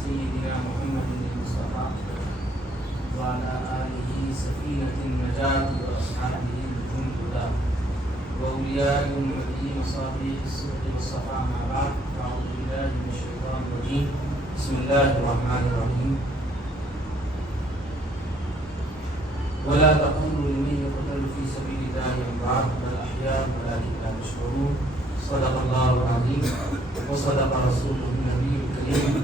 سيدنا محمد المصطفى وعلى آله سفينة النجاة وأصحابه نجوم الهدى وأولياء أمته مصابيح الصدق والصفاء مع بعض. أعوذ بالله من الشيطان الرجيم. بسم الله الرحمن الرحيم. ولا تقولوا لمن يقتل في سبيل الله أموات بل أحياء ولكن لا تشعرون. صدق الله العظيم وصدق رسوله النبي الكريم.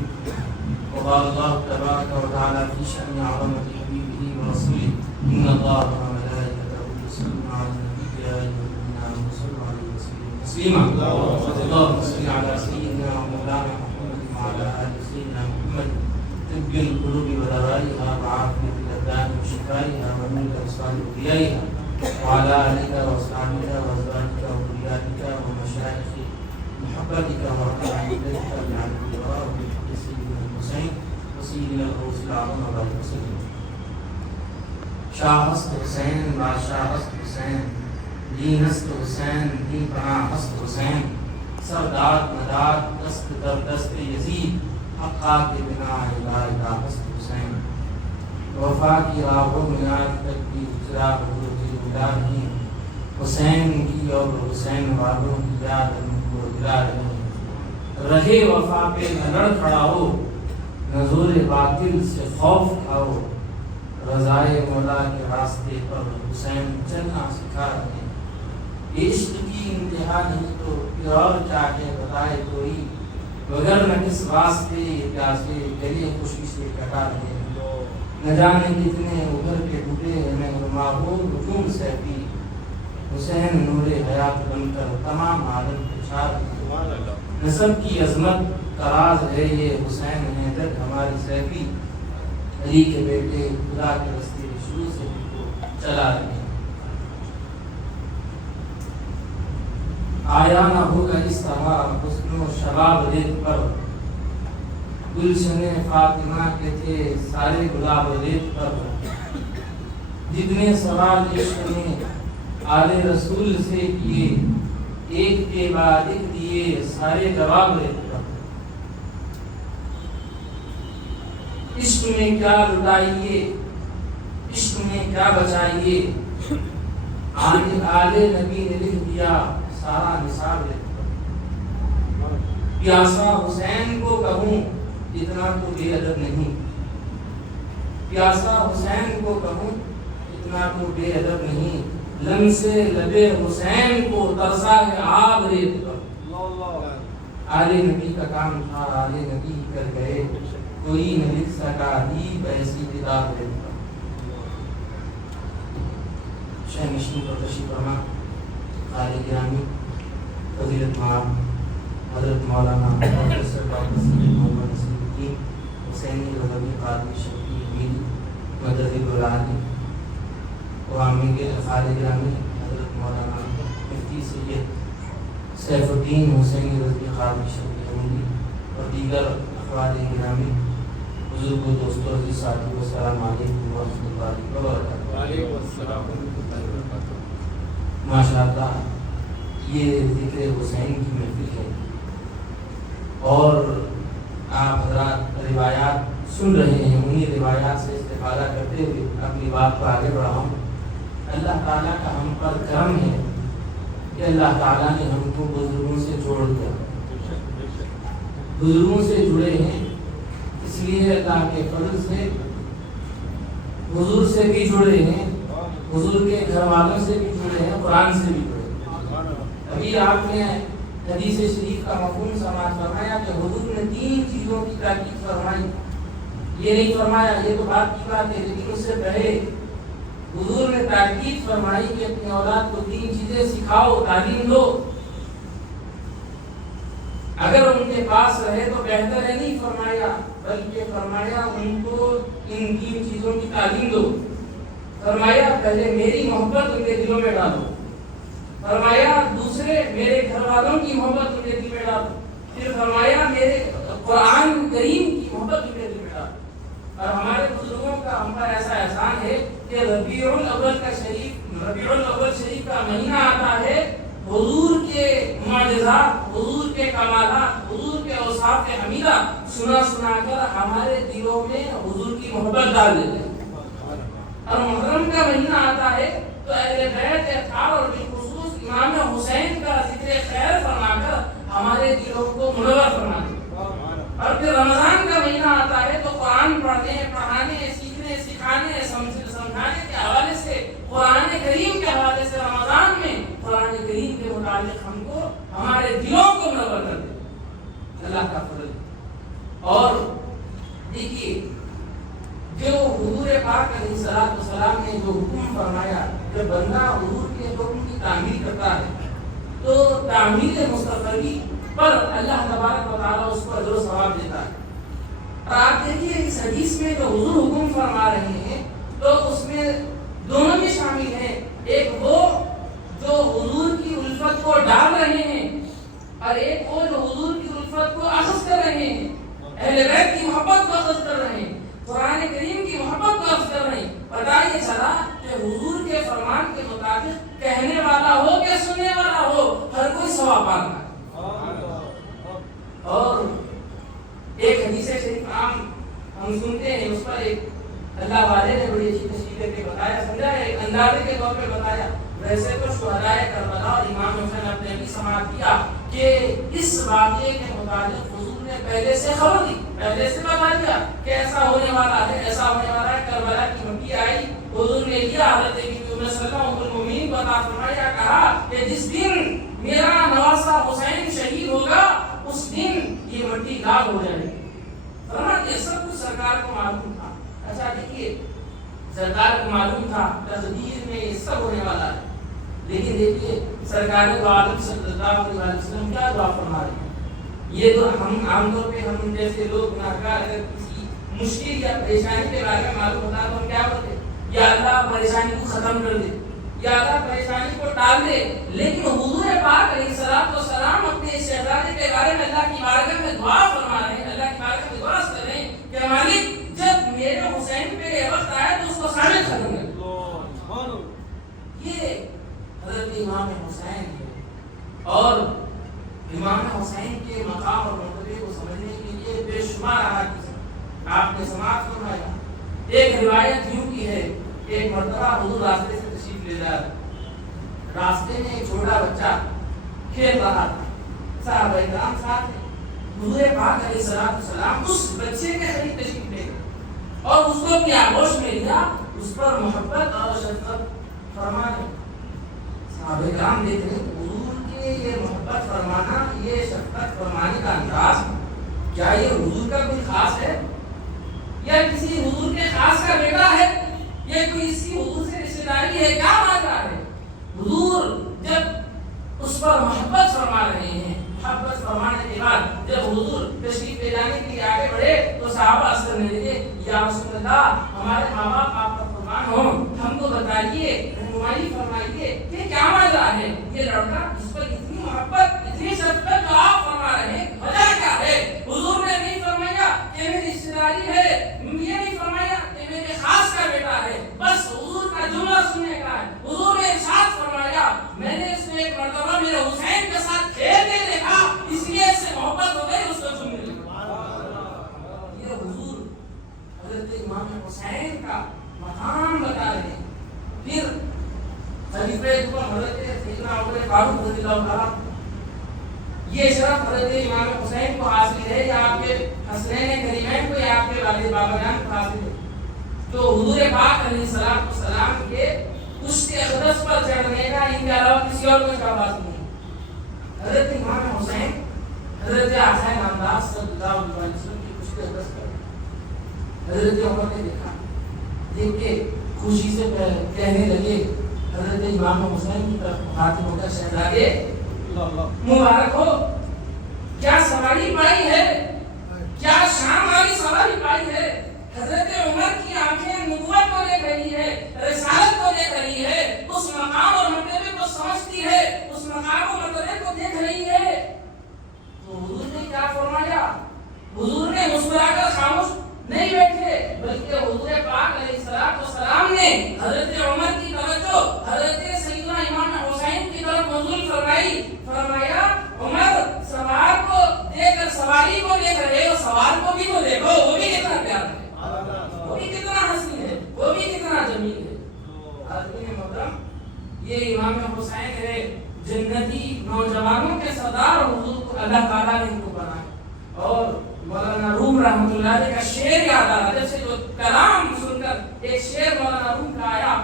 وقال الله تبارك وتعالى في شأن عظمة حبيبه ورسوله إن الله وملائكته يصلون على النبي يا أيها الذين آمنوا صلوا عليه وسلموا تسليما. اللهم صل على سيدنا ومولانا محمد وعلى آل سيدنا محمد طب القلوب ودوائها وعافية الأبدان وشفائها ونور أبصار أوليائها وعلى آلك وأصحابك وأزواجك وذرياتك ومشايخ محبتك ورحمة إليك بعنك الوراء وبحق سيدنا الحسين وسيدنا الغوث الأعظم وبارك وسلم. شاہ ہست حسین بادشاہ ہست حسین دین ہست حسین دین پناہ ہست حسین سرداد مداد دست در دست یزید حقا کے بنا الہ ہست حسین وفا کی راہوں میں آج تک بھی اجرا حضور ملا نہیں حسین کی اور حسین والوں کی یاد ہم کو دلا نہیں رہے وفا پہ نہ لڑ کھڑا ہو نہ زور باطل سے خوف کھاؤ رضائے مولا کے راستے پر حسین چلنا سکھا رہے ہیں. عشق کی انتہا نہیں تو پھر اور چاہے بتائے کوئی مگر نہ کس واسطے یہ پیاسے گلے خوشی سے کٹا رہے ہیں. نہ جانے کتنے ابھر کے ٹوٹے ہیں معبود ہجوم سے بھی حسین نور حیات بن کر تمام عالم کو چھا رہے ہیں. نسب کی عظمت کا راز ہے یہ حسین ہے جب ہماری سیفی علی کے بیٹے خدا کے راستے شروع سے ان کو چلا رہے ہیں. آیا نہ ہوگا اس طرح حسن و شباب ریت پر گلشن فاطمہ کے تھے سارے گلاب ریت پر جتنے سوال عشق نے آل رسول سے کیے ایک کے بعد ایک دیے سارے جواب ریت پر. عشق میں کیا لٹائیے عشق میں کیا بچائیے آل نبی نے لکھ دیا سارا نصاب ریت پر. پیاسا حسین کو کہوں اتنا تو بے ادب نہیں پیاسا حسین کو کہوں اتنا تو بے ادب نہیں لم سے لبے حسین کو ترسا ہے آب ریت پر. آل نبی کا کام تھا آل نبی کر گئے کوئی نہ لکھ سکا دیب ایسی کتاب ریت پر. شہ نشین پر تشریف فرما قاری گرامی فضیلت مآب حضرت مولانا پروفیسر ڈاکٹر سید محمد نصیر الدین حسینی رضوی قادری شفیع میری مدد العالی و عامل قاری گرامی حضرت مولانا مفتی سید سیف الدین حسینی رضوی قادری شفیع میری اور دیگر اخوان گرامی بزرگوں دوستوں عزیز ساتھیوں السلام علیکم ورحمۃ اللہ وبرکاتہ. وعلیکم السلام ورحمۃ اللہ وبرکاتہ. ماشاءاللہ یہ ذکر حسین کی محفل ہے اور آپ حضرات روایات سن رہے ہیں. انہیں روایات سے استفادہ کرتے ہوئے اپنی بات کو آگے بڑھاؤں. اللہ تعالیٰ کا ہم پر کرم ہے کہ اللہ تعالیٰ نے ہم کو بزرگوں سے جوڑ دیا بزرگوں سے جڑے ہیں اس لیے اللہ کے فضل سے حضور سے بھی جڑے ہیں حضور کے گھر والوں سے بھی جڑے ہیں قرآن سے بھی جڑے ہیں. ابھی آپ نے حدیث شریف کا مفہوم سماعت فرمایا کہ حضور نے 3 چیزوں کی تاکید فرمائی. یہ نہیں فرمایا یہ تو بات کی بات ہے لیکن اس سے پہلے حضور نے تاکید فرمائی کہ اپنی اولاد کو 3 چیزیں سکھاؤ تعلیم دو. اگر ان کے پاس رہے تو بہتر ہے نہیں فرمایا بلکہ فرمایا ان کو ان 3 چیزوں کی تعلیم دو. فرمایا پہلے میری محبت ان کے دلوں میں ڈالو. فرمایا دوسرے میرے گھر والوں کی محبت ان کے دل میں ڈالو. پھر فرمایا میرے قرآن کریم کی محبت ان کے دل میں ڈالو. اور ہمارے بزرگوں کا ہم پر ایسا احسان ہے کہ ربیع الاول شریف کا مہینہ آتا ہے حضور کے معجزات حضور کے کمالات حضور کے اوصاف حمیدہ سنا سنا کر ہمارے دلوں میں حضور کی محبت ڈال دیتے ہیں. اور محرم کا مہینہ آتا ہے تو اہل بیت اطہار اور بالخصوص امام حسین کا ذکر خیر فرما کر ہمارے دلوں کو منور فرما دیتے ہیں. اور پھر رمضان کا مہینہ آتا ہے تو قرآن پڑھنے پڑھانے سیکھنے سکھانے سمجھانے کے حوالے سے قرآن کریم کے حوالے سے رمضان میں قرآن کریم کے متعلق ہم کو ہمارے دلوں کو منور کر دیتے ہیں. اللہ کا فضل. اور دیکھیے جو حضور پاک علیہ الصلوۃ والسلام نے جو حکم فرمایا جب بندہ حضور کے حکم کی تعمیل کرتا ہے تو تعمیل مستقبلی پر اللہ تبارک و تعالیٰ اس کو اجر و ثواب دیتا ہے. اور آپ دیکھیے اس حدیث میں جو حضور حکم فرما رہے ہیں تو اس میں دونوں بھی شامل ہیں. ایک وہ جو حضور کی الفت کو ڈال رہے ہیں اور ایک وہ جو حضور کی الفت کو اخذ کر رہے ہیں. اہل بیت کی محبت کو اخذ کر رہے ہیں, قرآن کریم کی محبت کو اخذ کر رہے ہیں. پتہ یہ چلا کہ حضور کے فرمان کے مطابق کہنے والا ہو کہ سننے والا ہو ہر کوئی ثواب پاتا ہے. اور ایک حدیث شریف عام ہم سنتے ہیں, اس پر ایک اللہ والے نے بڑی اچھی تشریح کر کے بتایا, سمجھا, ایک اندازے کے طور پہ بتایا. ویسے تو شہدائے کربلا اور امام حسین اپنے بھی سماعت کیا کہ اس واقعے کے متعلق حضور نے پہلے سے خبر دی, پہلے سے بتا دیا کہ ایسا ہونے والا ہے, ایسا ہونے والا ہے. کربلا کی مٹی آئی, حضور نے لیا, حضرت بی بی ام سلمہ ام المؤمنین کو عطا فرمایا, کہا کہ جس دن میرا نواسا حسین شہید ہوگا اس دن یہ مٹی لال ہو جائے گی. فرمایا یہ سب کچھ سرکار کو معلوم تھا. اچھا دیکھیے, سرکار کو معلوم تھا تقدیر میں یہ سب ہونے والا ہے, لیکن دیکھیے سرکار دو عالم صلی اللہ علیہ وسلم کیا دعا فرما رہے ہیں. یہ تو ہم عام طور پہ ہم جیسے لوگ گناہگار اگر کسی مشکل یا پریشانی کے بارے میں معلوم ہوتا ہے تو ہم کیا بولتے ہیں, یا اللہ پریشانی کو ختم کر دے, یا اللہ پریشانی کو ٹال دے. لیکن حضور پاک علیہ الصلوۃ والسلام اپنے شہزادے کے بارے میں اللہ کی بارگاہ میں دعا فرما رہے ہیں, اللہ کی بارگاہ میں دعا کر رہے ہیں کہ مالک جب میرے حسین پہ یہ وقت آیا تو اس کو سامنے ختم کر. یہ حضرت امام حسین ہے. اور امام حسین کے مقام اور مرتبے کو سمجھنے کے لیے بے شمار احادیث آپ نے سماعت فرمایا. ایک روایت یوں کی ہے کہ ایک مرتبہ حضور راستے سے تشریف لے جا رہے, راستے میں ایک چھوٹا بچہ کھیل رہا تھا, صحابہ کرام ساتھ ہیں. حضور پاک علیہ الصلوۃ والسلام اس بچے کے قریب تشریف لے گئے اور اس کو اپنی آغوش میں لیا, اس پر محبت اور شفقت فرمانے. صحابہ کرام دیکھ رہے حضور کے یہ محبت فرمانا, یہ شفقت فرمانے کا انداز, کیا یہ حضور کا کوئی خاص ہے یا کسی حضور کے خاص کا بیٹا ہے, یا کوئی اسی حضور سے رشتہ داری ہے, کیا مان رہا ہے. حضور جب اس پر محبت فرما رہے ہیں, محبت فرمانے کے بعد جب حضور تشریف لے جانے کے لیے آگے بڑھے تو صحابہ عرض کرنے لگے, یا رسول اللہ ہمارے ماں باپ آپ کا قربان ہو, ہم کو بتائیے, رہنمائی فرمائیے کہ کیا وجہ ہے یہ لڑکا جس پر اتنی محبت اتنی شفقت جو آپ فرما رہے ہیں, وجہ کیا ہے. حضور نے نہیں فرمایا کہ میری رشتہ داری ہے, یہ نہیں فرمایا کہ میرے خاص کا بیٹا ہے, بس حضور کا جملہ سننے کا ہے. حضور نے ارشاد فرمایا میں نے اس کو ایک مرتبہ میرے حسین کے ساتھ کھیلتے دیکھا, اس لیے اس سے محبت ہو گئی, اس کو چننے لگا. یہ حضور حضرت امام حسین کا مقام بتا رہے ہیں. پھر خلیفہ دوم حضرت سیدنا عمر فاروق رضی اللہ عنہ, یہ شرف حضرت امام حسین کو حاصل ہے یا آپ کے حسنین کریمین کو یا آپ کے والد بابا جان کو حاصل ہے, تو حضور پاک علیہ الصلوۃ والسلام کے اس کے اقدس پر چڑھنے کا ان کے علاوہ کسی اور کو شاباش نہیں ہے. حضرت امام حسین حضرت حسین نامدار صلی اللہ علیہ وسلم کی خوشی کا اقدس پر حضرت عمر نے دیکھا, دیکھ کے خوشی سے کہنے لگے حضرت امام حسین کی طرف مخاطب ہو کر, شہزادے مبارک ہو, کیا سواری پائی ہے, کیا شام والی سواری پائی ہے. حضرت عمر کی آنکھیں نبوت کو دیکھ رہی ہے, رسالت کو دیکھ رہی ہے, اس مقام اور مرتبے کو سمجھتی ہے, اس مقام اور مرتبے کو دیکھ رہی ہے. تو حضور نے کیا فرمایا, حضور نے مسکرا کر خاموش نہیں بیٹھے, بلکہ حضور پاک علیہ الصلوۃ والسلام نے حضرت عمر کی توجہ حضرت سیدنا امام حسین کی طرف مبذول فرمائی. فرمایا عمر سوار کو دیکھ کر سواری کو دیکھ رہے ہو, سوار کو حاضرین محترم، یہ امام حسین ہے جنتی نوجوانوں کے سردار، حضور کو اللہ تعالیٰ نے ان کو بنایا. اور مولانا روم رحمۃ اللہ علیہ کا شعر یاد آ رہا ہے، جیسے جو کلام سن کر ایک شعر مولانا روم کا آیا،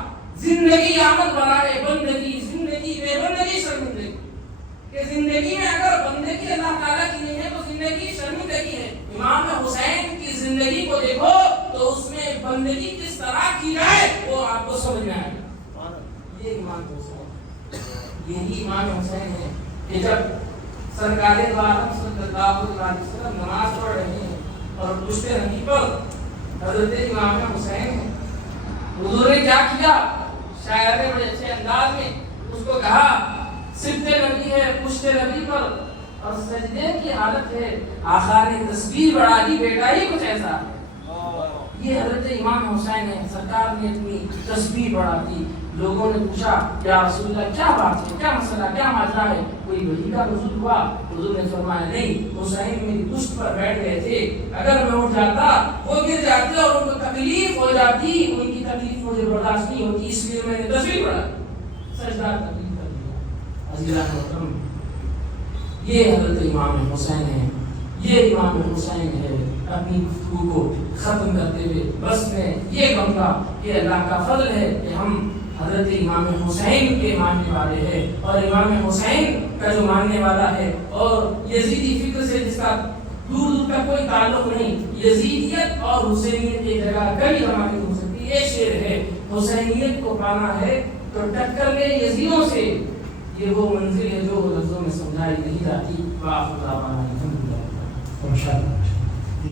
زندگی آمد بنائے بندگی، زندگی بے بندگی شرمندگی. کہ زندگی میں اگر بندگی اللہ تعالیٰ کی نہیں ہے تو زندگی شرمندگی ہے. امام حسین کی زندگی کو دیکھو تو اس میں بندگی کس طرح کی جائے وہ آپ کو سمجھ میں آئے گا. یہ امام حسین، یہی امام حسین ہے کہ جب سرکار دو عالم صلی اللہ علیہ وسلم نماز پڑھ رہے ہیں اور پشت نبی پر حضرت امام حسین ہے. حضور نے کیا کیا؟ شاعر نے بڑے اچھے انداز میں اس کو کہا صفت نبی ہے پشت نبی پر اور سجدے کی حالت ہے، آقا نے تسبیح بڑھا دی، بیٹا ہی کچھ ایسا ہے. یہ حضرت امام حسین ہے. سرکار نے اپنی تسبیح بڑھا دی. لوگوں نے پوچھا یا رسول اللہ کیا بات ہے، کیا مسئلہ، کیا ماجرا ہے، کوئی وحی کا نزول ہوا؟ حضور نے فرمایا نہیں، حسین میری پشت پر بیٹھ گئے تھے، اگر میں اٹھ جاتا وہ گر جاتے اور ان کو تکلیف ہو جاتی، ان کی تکلیف مجھے برداشت نہیں ہوتی، اس لیے میں نے تسبیح بڑھا سجدہ تکلیف کر دیا. عزیزان محترم، یہ حضرت امام حسین ہے. یہ امام حسین ہے. اپنی گفتگو کو ختم کرتے ہوئے بس میں یہ کہوں گا کہ اللہ کا فضل ہے کہ ہم حضرت امام حسین کے ماننے والے ہیں، اور امام حسین کا جو ماننے والا ہے اور یزیدی فکر سے جس کا دور دور کا کوئی تعلق نہیں، یزیدیت اور حسینیت ایک جگہ کبھی جمع نہیں ہو سکتی. یہ شعر ہے، حسینیت کو پانا ہے تو ٹکر لے یزیدوں سے. یہ وہ منزل ہے جو لفظوں میں سمجھائی نہیں جاتی. وآخر دعوانا الحمدللہ.